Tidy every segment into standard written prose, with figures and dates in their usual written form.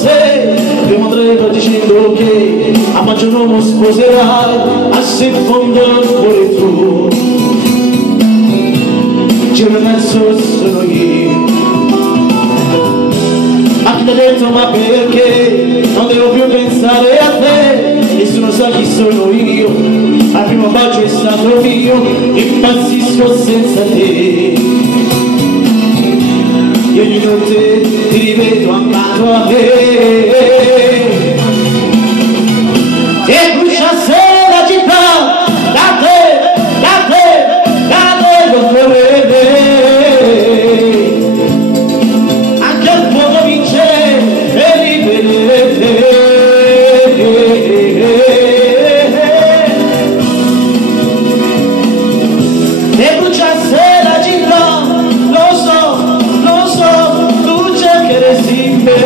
sei, prima andremo dicendo che a maggio non lo sposerai, a se in fondo il cuore tuo c'è un ragazzo sono io. Ma chi ti ha detto ma perché non devo più pensare a te, nessuno sa chi sono io, al primo bacio è stato mio, impazzisco senza te. Io ogni notte ti rivedo accanto a me e brucia se la città da te non vorrei. Anche il fuoco vince e rivedere te. E brucia se la città, lo so, tu cercheresti in me.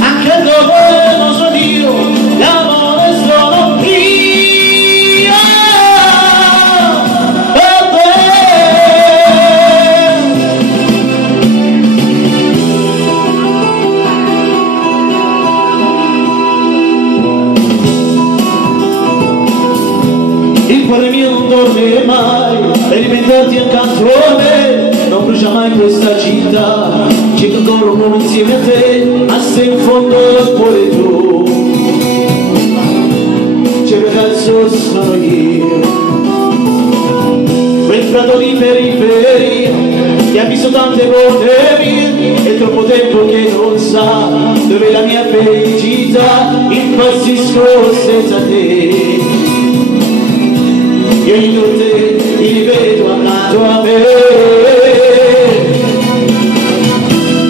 Anche dove non sono io, l'amore sono io per te. Il cuore mio non dorme mai, per rimetterti accanto a me, non brucia mai questa città, cerco ancora un uomo insieme a te, ma se in fondo il cuore tu, c'è un ragazzo sono io, quel prato di periferia, che ha visto tante volte mie, è troppo tempo che non sa, dove è la mia felicità, impazzisco senza te. Io ogni notte ti rivedo accanto a me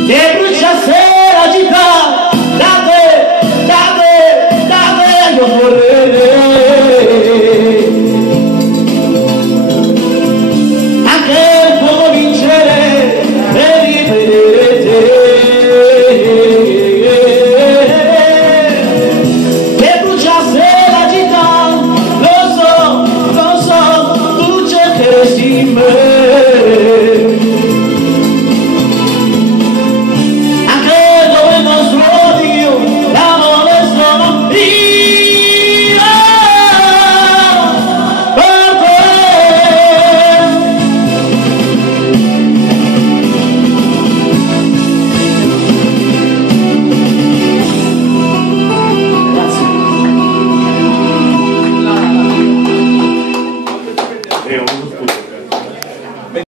e brucia se la città da te non vorrei. Anche il fuoco vincere e rivedere te. E brucia se la città, lo so, tu cercheresti in me. Anche dove non sono io, l'amore sono io per te. Grazie.